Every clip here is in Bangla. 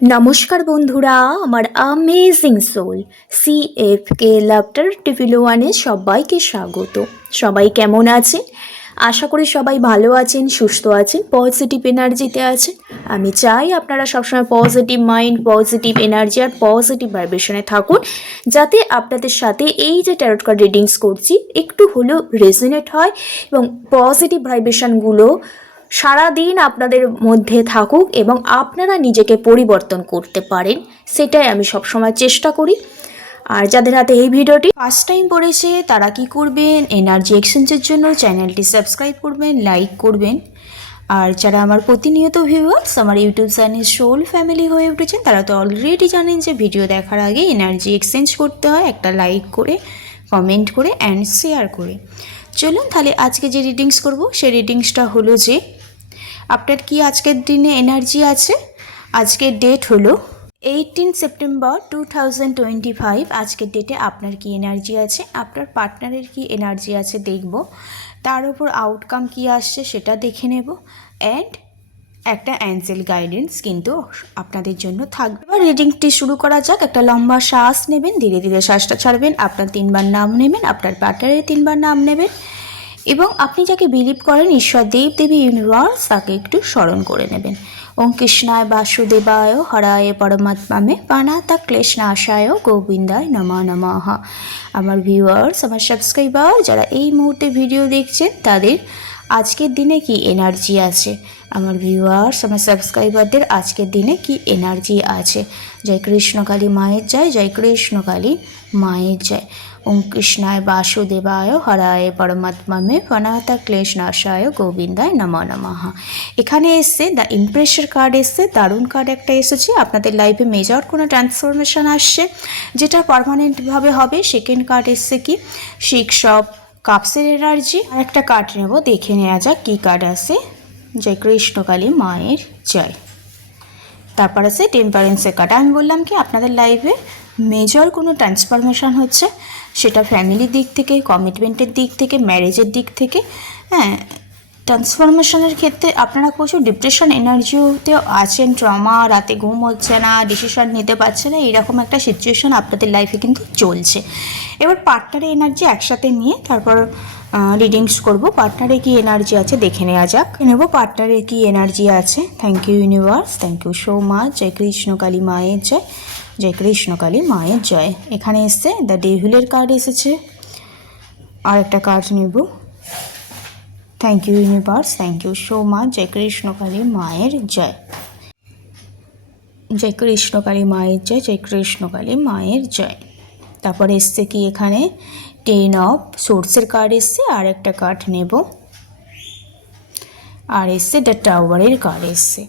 নমস্কার বন্ধুরা, আমার অ্যামেজিং সোল সিএফকে লাফটার টিভিলো ওয়ানে সবাইকে স্বাগত। সবাই কেমন আছেন? আশা করি সবাই ভালো আছেন, সুস্থ আছেন, পজিটিভ এনার্জিতে আছেন। আমি চাই আপনারা সবসময় পজিটিভ মাইন্ড, পজিটিভ এনার্জি আর পজিটিভ ভাইব্রেশনে থাকুন, যাতে আপনাদের সাথে এই যে ট্যারট কার্ড রিডিংস করছি একটু হলেও রেজোনেট হয় এবং পজিটিভ ভাইব্রেশনগুলো সারাদিন আপনাদের মধ্যে থাকুক এবং আপনারা নিজেকে পরিবর্তন করতে পারেন, সেটাই আমি সবসময় চেষ্টা করি। আর যাদের হাতে এই ভিডিওটি ফার্স্ট টাইম পড়েছে তারা কি করবেন, এনার্জি এক্সচেঞ্জের জন্য চ্যানেলটি সাবস্ক্রাইব করবেন, লাইক করবেন। আর যারা আমার প্রতিনিয়ত ভিউয়ার্স আমার ইউটিউব চ্যানেল সোল ফ্যামিলি হয়ে উঠেছেন, তারা তো অলরেডি জানেন যে ভিডিও দেখার আগে এনার্জি এক্সচেঞ্জ করতে হয় একটা লাইক করে, কমেন্ট করে অ্যান্ড শেয়ার করে। চলুন তাহলে আজকে যে রিডিংস করব সেই রিডিংসটা হলো যে আপনার কি আজকের দিনে এনার্জি আছে। আজকের ডেট হলো 18 সেপ্টেম্বর 2025। আজকের ডেটে আপনার কি এনার্জি আছে, আপনার পার্টনারের কি এনার্জি আছে দেখব, তার উপর আউটকাম কি আসছে সেটা দেখে নেব, অ্যান্ড একটা অ্যাঞ্জেল গাইডেন্স কিন্তু আপনাদের জন্য থাকবে। এবার রিডিংটি শুরু করা যাক। একটা লম্বা শ্বাস নেবেন, ধীরে ধীরে শ্বাসটা ছাড়বেন, আপনার 3বার নাম নেবেন, আপনার পার্টনারের 3বার নাম নেবেন এবং আপনি যাকে বিলিভ করেন ঈশ্বর, দেব দেবী, ইউনিভার্স, তাকে একটু স্মরণ করে নেবেন। ওম কৃষ্ণায় বাসুদেবায় হরায় পরমাত্মামে পানাতা ক্লেশনাশায় গোবিন্দায় নমঃ নমঃ। আমার ভিউয়ার্স, আমার সাবস্ক্রাইবার যারা এই মুহূর্তে ভিডিও দেখছেন, তাদের আজকের দিনে কি এনার্জি আছে? আমার ভিউয়ার্স, আমার সাবস্ক্রাইবারদের আজকের দিনে কি এনার্জি আছে? জয় কৃষ্ণ কালী মায়ের জয়, জয় কৃষ্ণ কালী মায়ের জয়। ওম কৃষ্ণায় বাসুদেবায় হরায় পরমাত্মামে ফনাতা ক্লেশনাশায় গোবিন্দায় নমঃ নমঃ। এখানে এসছে দ্য ইমপ্রেশন কার্ড, এসছে দারুণ কার্ড একটা এসেছে। আপনাদের লাইফে মেজর কোনো ট্রান্সফরমেশন আসছে যেটা পারমানেন্টভাবে হবে। সেকেন্ড কার্ড এসছে কি সিক্স অফ কাপসের এনার্জি। আর একটা কার্ড নেব, দেখে নেওয়া যাক কী কার্ড আছে। জয় কৃষ্ণ কালী মায়ের জয়। তারপর আছে টেম্পারেন্সের কার্ড। আমি বললাম কি আপনাদের লাইফে মেজর কোনো ট্রান্সফরমেশন হচ্ছে, সেটা ফ্যামিলির দিক থেকে, কমিটমেন্টের দিক থেকে, ম্যারেজের দিক থেকে। হ্যাঁ, ট্রান্সফরমেশনের ক্ষেত্রে আপনারা প্রচুর ডিপ্রেশন এনার্জিতেও আছেন, ট্রমা, রাতে ঘুম হচ্ছে না, ডিসিশন নিতে পারছে না, এরকম একটা সিচুয়েশন আপনাদের লাইফে কিন্তু চলছে। এবার পার্টনারের এনার্জি একসাথে নিয়ে তারপর রিডিংস করব। পার্টনারে কি এনার্জি আছে দেখে নেওয়া যাক। নেব পার্টনারে কি এনার্জি আছে। Thank you universe, thank you so much. জয় কৃষ্ণ কালী মায়ের জয়, জয় কৃষ্ণ কালী মায়ের জয়। এখানে এসছে দ্য ডেভিলের কার্ড এসেছে। আর একটা কার্ড নেব। Thank you universe, thank you so much. জয় কৃষ্ণ কালী মায়ের জয়, জয় কৃষ্ণ কালী মায়ের জয়, জয় কৃষ্ণ কালী মায়ের জয়। তারপর এসছে কি এখানে 10 অফ সোর্সের কার্ড এসছে। আর একটা কার্ড নেব। আর এসছে দ্য টাওয়ারের কার্ড এসছে।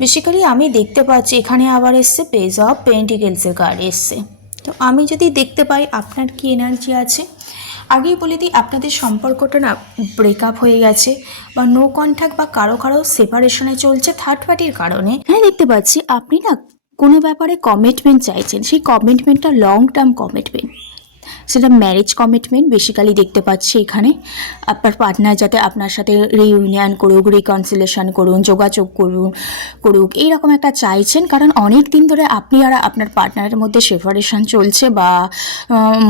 বেসিক্যালি আমি দেখতে পাচ্ছি এখানে আবার এসছে পেজ অফ পেন্টিকেলসের কার্ড এসছে। তো আমি যদি দেখতে পাই আপনার কি এনার্জি আছে। আগেই বলে দিই, আপনাদের সম্পর্কটা না ব্রেকআপ হয়ে গেছে বা নো কন্ট্যাক্ট বা কারো কারো সেপারেশনে চলছে থার্ড পার্টির কারণে। হ্যাঁ, দেখতে পাচ্ছি আপনি না কোনো ব্যাপারে কমিটমেন্ট চাইছেন, সেই কমিটমেন্টটা লং টার্ম কমিটমেন্ট, সেটা ম্যারেজ কমিটমেন্ট বেসিক্যালি দেখতে পাচ্ছি এখানে। আপনার পার্টনার যাতে আপনার সাথে রিইউনিয়ন করুক, রিকনসিলেশন করুন, যোগাযোগ করুক এইরকম একটা চাইছেন। কারণ অনেক দিন ধরে আপনি আর আপনার পার্টনারের মধ্যে সেপারেশন চলছে বা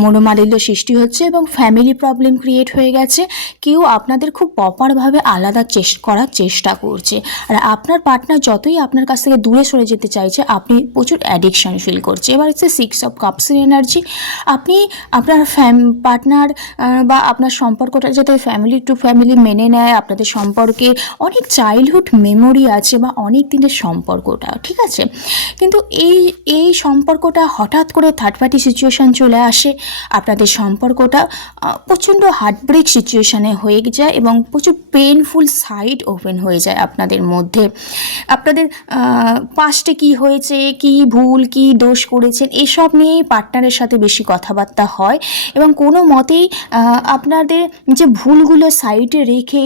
মনোমালিন্য সৃষ্টি হচ্ছে এবং ফ্যামিলি প্রবলেম ক্রিয়েট হয়ে গেছে। কেউ আপনাদের খুব প্রপারভাবে আলাদা করার চেষ্টা করছে, আর আপনার পার্টনার যতই আপনার কাছ থেকে দূরে সরে যেতে চাইছে, আপনি প্রচুর অ্যাডিকশান ফিল করছে। এবার হচ্ছে 6 অফ কাপসের এনার্জি। আপনি আপনার পার্টনার বা আপনার সম্পর্কটা যাতে ফ্যামিলি টু ফ্যামিলি মেনে নেয়, আপনাদের সম্পর্কে অনেক চাইল্ডহুড মেমোরি আছে বা অনেক দিনের সম্পর্কটা, ঠিক আছে। কিন্তু এই সম্পর্কটা হঠাৎ করে থার্ড পার্টি সিচুয়েশান চলে আসে, আপনাদের সম্পর্কটা প্রচণ্ড হার্টব্রেক সিচুয়েশানে হয়ে যায় এবং প্রচুর পেনফুল সাইড ওপেন হয়ে যায় আপনাদের মধ্যে। আপনাদের পাস্টে কি হয়েছে, কি ভুল, কি দোষ করেছেন, এসব নিয়েই পার্টনারের সাথে বেশি কথাবার্তা হয়। হয় এবং কোনো মতেই আপনাদের যে ভুলগুলো সাইডে রেখে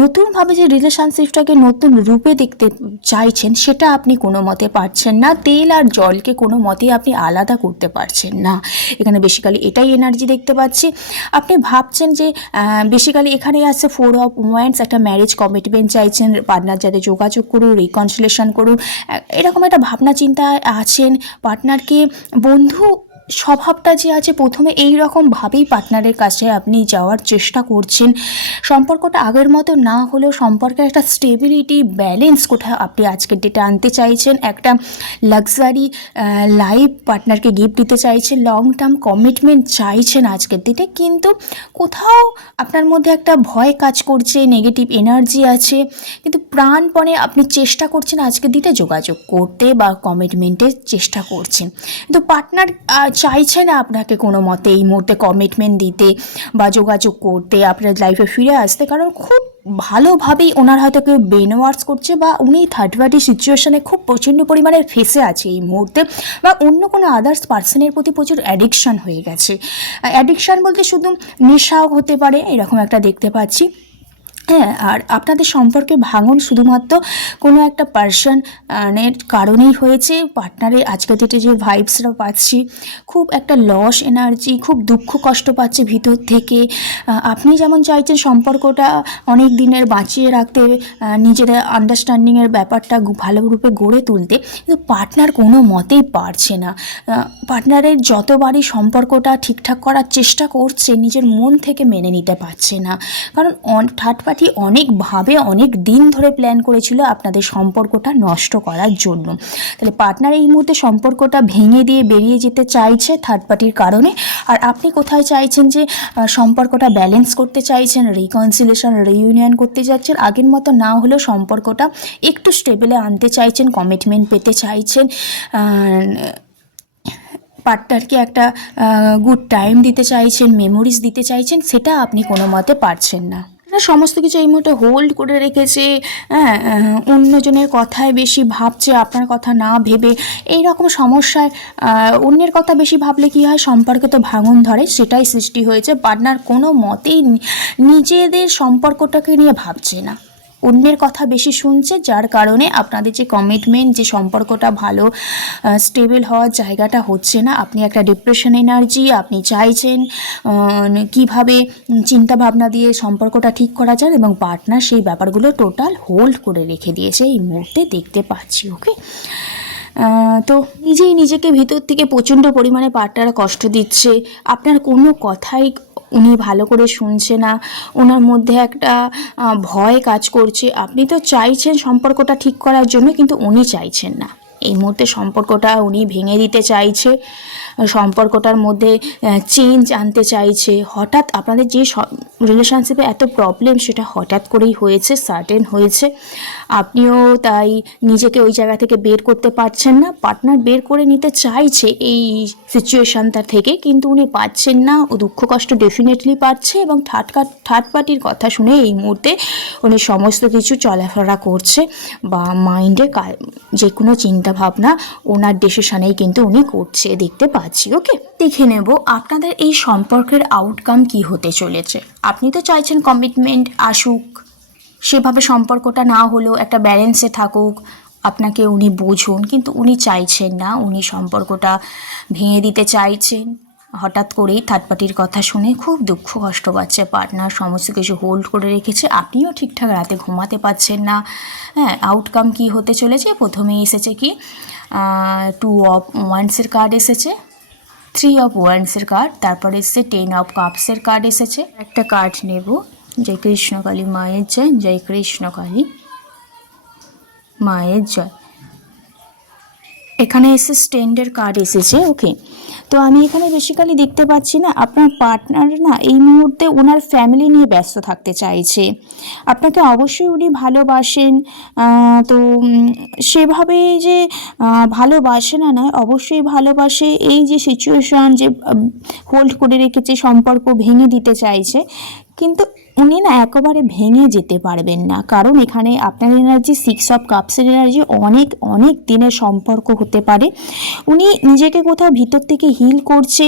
নতুনভাবে যে রিলেশনশিপটাকে নতুন রূপে দেখতে চাইছেন সেটা আপনি কোনো মতে পারছেন না। তেল আর জলকে কোনো মতেই আপনি আলাদা করতে পারছেন না। এখানে বেসিক্যালি এটাই এনার্জি দেখতে পাচ্ছি। আপনি ভাবছেন যে বেসিক্যালি এখানে আছে 4 অফ ওয়ান্ডস, একটা ম্যারেজ কমিটমেন্ট চাইছেন, পার্টনার যাতে যোগাযোগ করুন, রিকনসিলেশন করুন, এরকম একটা ভাবনা চিন্তা আছেন। পার্টনারকে বন্ধু স্বভাবটা যে আছে প্রথমে এই রকমভাবেই পার্টনারের কাছে আপনি যাওয়ার চেষ্টা করছেন। সম্পর্কটা আগের মতো না হলেও সম্পর্কের একটা স্টেবিলিটি ব্যালেন্স কোথাও আপনি আজকের ডেটে আনতে চাইছেন। একটা লাক্সারি লাইফ পার্টনারকে গিফট দিতে চাইছেন, লং টার্ম কমিটমেন্ট চাইছেন আজকের ডেটে, কিন্তু কোথাও আপনার মধ্যে একটা ভয় কাজ করছে, নেগেটিভ এনার্জি আছে, কিন্তু প্রাণপণে আপনি চেষ্টা করছেন আজকের দিনে যোগাযোগ করতে বা কমিটমেন্টের চেষ্টা করছেন। কিন্তু পার্টনার চাইছে না আপনাকে কোনো মতে এই মুহূর্তে কমিটমেন্ট দিতে বা যোগাযোগ করতে, আপনার লাইফে ফিরে আসতে, কারণ খুব ভালোভাবেই ওনার হয়তো কেউ ব্রেন ওয়াশ করছে বা উনি থার্ড পার্টি সিচুয়েশনে খুব প্রচণ্ড পরিমাণে ফেসে আছে এই মুহূর্তে, বা অন্য কোনো আদার্স পার্সনের প্রতি প্রচুর অ্যাডিকশান হয়ে গেছে। অ্যাডিকশান বলতে শুধু নেশাও হতে পারে, এরকম একটা দেখতে পাচ্ছি। হ্যাঁ, আর আপনাদের সম্পর্কে ভাঙন শুধুমাত্র কোনো একটা পার্সনের কারণেই হয়েছে। পার্টনারের আজকের ডেটে যে ভাইবসটা পাচ্ছি, খুব একটা লস এনার্জি, খুব দুঃখ কষ্ট পাচ্ছে ভিতর থেকে। আপনি যেমন চাইছেন সম্পর্কটা অনেক দিনের বাঁচিয়ে রাখতে, নিজের আন্ডারস্ট্যান্ডিংয়ের ব্যাপারটা ভালো রূপে গড়ে তুলতে, কিন্তু পার্টনার কোনো মতেই পারছে না। পার্টনারের যতবারই সম্পর্কটা ঠিকঠাক করার চেষ্টা করছে, নিজের মন থেকে মেনে নিতে পারছে না, কারণ থার্ড পার্টি অনেকভাবে অনেক দিন ধরে প্ল্যান করেছিল আপনাদের সম্পর্কটা নষ্ট করার জন্য। তাহলে পার্টনার এই মুহূর্তে সম্পর্কটা ভেঙে দিয়ে বেরিয়ে যেতে চাইছে থার্ড পার্টির কারণে, আর আপনি কোথায় চাইছেন যে সম্পর্কটা ব্যালেন্স করতে চাইছেন, রিকনসিলেশন রিইউনিয়ন করতে চাইছেন, আগের মতো না হলেও সম্পর্কটা একটু স্টেবলে আনতে চাইছেন, কমিটমেন্ট পেতে চাইছেন, পার্টনারকে একটা গুড টাইম দিতে চাইছেন, মেমোরিজ দিতে চাইছেন, সেটা আপনি কোনো মতে পারছেন না। সমস্ত কিছু এই মুহূর্তে হোল্ড করে রেখেছে। হ্যাঁ, অন্যজনের কথায় বেশি ভাবছে, আপনার কথা না ভেবে। এই রকম সমস্যায় অন্যের কথা বেশি ভাবলে কি হয়, সম্পর্কে তো ভাঙন ধরে, সেটাই সৃষ্টি হয়েছে। পার্টনার কোনো মতেই নিজেদের সম্পর্কটাকে নিয়ে ভাবছে না, অন্যের কথা বেশি শুনছে, যার কারণে আপনাদের যে কমিটমেন্ট, যে সম্পর্কটা ভালো স্টেবল হওয়ার জায়গাটা হচ্ছে না। আপনি একটা ডিপ্রেশন এনার্জি, আপনি চাইছেন কিভাবে চিন্তা ভাবনা দিয়ে সম্পর্কটা ঠিক করা যায়, এবং পার্টনার সেই ব্যাপারগুলো টোটাল হোল্ড করে রেখে দিয়েছে এই মুহূর্তে দেখতে পাচ্ছি। ওকে, তো নিজেই নিজেকে ভিতর থেকে প্রচণ্ড পরিমাণে পার্টনার কষ্ট দিচ্ছে, আপনার কোনো কথাই উনি ভালো করে শুনছে না, ওনার মধ্যে একটা ভয় কাজ করছে। আপনি তো চাইছেন সম্পর্কটা ঠিক করার জন্য, কিন্তু উনি চাইছেন না। এই মুহূর্তে সম্পর্কটা উনি ভেঙে দিতে চাইছে, সম্পর্কটার মধ্যে চেঞ্জ আনতে চাইছে। হঠাৎ আপনাদের যে রিলেশনশিপে এত প্রবলেম, সেটা হঠাৎ করেই হয়েছে, সার্টেন হয়েছে। আপনিও তাই নিজেকে ওই জায়গা থেকে বের করতে পারছেন না। পার্টনার বের করে নিতে চাইছে এই সিচুয়েশানটা থেকে, কিন্তু উনি পাচ্ছেন না। ও দুঃখ কষ্ট ডেফিনেটলি পাচ্ছে, এবং থার্ড পার্টির কথা শুনে এই মুহূর্তে উনি সমস্ত কিছু চলাফেরা করছে, বা মাইন্ডে যে কোনো চিন্তা ভাবনা ওনার ডিসিশনেই কিন্তু উনি করছে দেখতে পাচ্ছি। ওকে, দেখে নেব আপনাদের এই সম্পর্কের আউটকাম কি হতে চলেছে। আপনি তো চাইছেন কমিটমেন্ট আসুক, সেভাবে সম্পর্কটা না হলেও একটা ব্যালেন্সে থাকুক, আপনাকে উনি বুঝুন, কিন্তু উনি চাইছেন না। উনি সম্পর্কটা ভেঙে দিতে চাইছেন। হঠাৎ করেই থার্ড পার্টির কথা শুনে খুব দুঃখ কষ্ট পাচ্ছে পার্টনার, সমস্ত কিছু হোল্ড করে রেখেছে। আপনিও ঠিকঠাক রাতে ঘুমাতে পারছেন না। হ্যাঁ, আউটকাম কি হতে চলেছে, প্রথমেই এসেছে কি 2 অফ ওয়ান্ডসের কার্ড এসেছে, 3 অফ ওয়ান্ডসের কার্ড, তারপরে এসেছে 10 অফ কাপসের কার্ড এসেছে। একটা কার্ড নেব। জয় কৃষ্ণকালী মায়ের জয়, জয় কৃষ্ণকালী মায়ের জয়। এখানে এসে স্ট্যান্ডের কার্ড এসেছে। ওকে, তো আমি এখানে বেসিক্যালি দেখতে পাচ্ছি না, আপনার পার্টনার না এই মুহূর্তে ওনার ফ্যামিলি নিয়ে ব্যস্ত থাকতে চাইছে। আপনাকে অবশ্যই উনি ভালোবাসেন, তো সেভাবে যে ভালোবাসে না নয়, অবশ্যই ভালোবাসে। এই যে সিচুয়েশান যে হোল্ড করে রেখেছে, সম্পর্ক ভেঙে দিতে চাইছে, কিন্তু উনি না একেবারে ভেঙে যেতে পারবেন না, কারণ এখানে আপনার এনার্জি 6 অফ কাপসের এনার্জি, অনেক অনেক দিনের সম্পর্ক হতে পারে। উনি নিজেকে কোথাও ভিতর থেকে হিল করছে,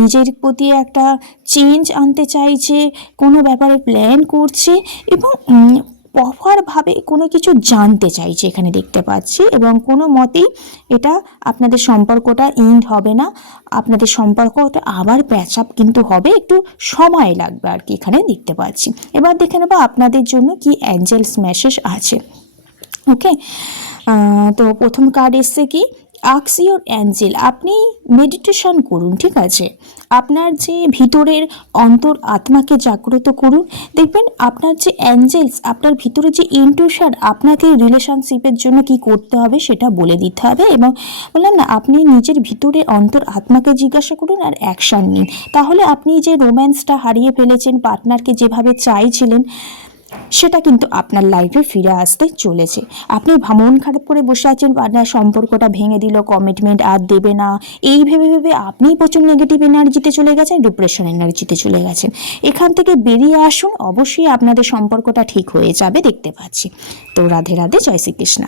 নিজের প্রতি একটা চেঞ্জ আনতে চাইছে, কোনো ব্যাপারে প্ল্যান করছে এবং প্রপারভাবে কোনো কিছু জানতে চাইছে এখানে দেখতে পাচ্ছি। এবং কোনো মতেই এটা আপনাদের সম্পর্কটা এন্ড হবে না, আপনাদের সম্পর্কটা আবার প্যাচ আপ কিন্তু হবে, একটু সময় লাগবে আর কি এখানে দেখতে পাচ্ছি। এবার দেখে নেবো আপনাদের জন্য কি অ্যাঞ্জেলস মেসেজ আছে। ওকে, তো প্রথম কার্ড এসছে কি আস্ক ইওর অ্যাঞ্জেল। আপনি মেডিটেশন করুন, ঠিক আছে, আপনার যে ভিতরের অন্তর আত্মাকে জাগ্রত করুন। দেখবেন আপনার যে অ্যাঞ্জেলস, আপনার ভিতরে যে ইনটিউশন, আপনাকে রিলেশনশিপের জন্য কি করতে হবে সেটা বলে দিতে হবে। এবং বললাম না, আপনি নিজের ভিতরে অন্তর আত্মাকে জিজ্ঞাসা করুন আর অ্যাকশান নিন। তাহলে আপনি যে রোম্যান্সটা হারিয়ে ফেলেছেন, পার্টনারকে যেভাবে চাইছিলেন, সেটা কিন্তু আপনার লাইফে ফিরে আসতে চলেছে। আপনি মন খারাপ করে বসে আছেন, পার্টনার সম্পর্কটা ভেঙে দিল, কমিটমেন্ট আর দেবে না, এই ভেবে ভেবে আপনিই প্রচুর নেগেটিভ এনার্জিতে চলে গেছেন, ডিপ্রেশন এনার্জিতে চলে গেছেন। এখান থেকে বেরিয়ে আসুন, অবশ্যই আপনাদের সম্পর্কটা ঠিক হয়ে যাবে দেখতে পাচ্ছি। তো রাধে রাধে, জয় শ্রীকৃষ্ণ।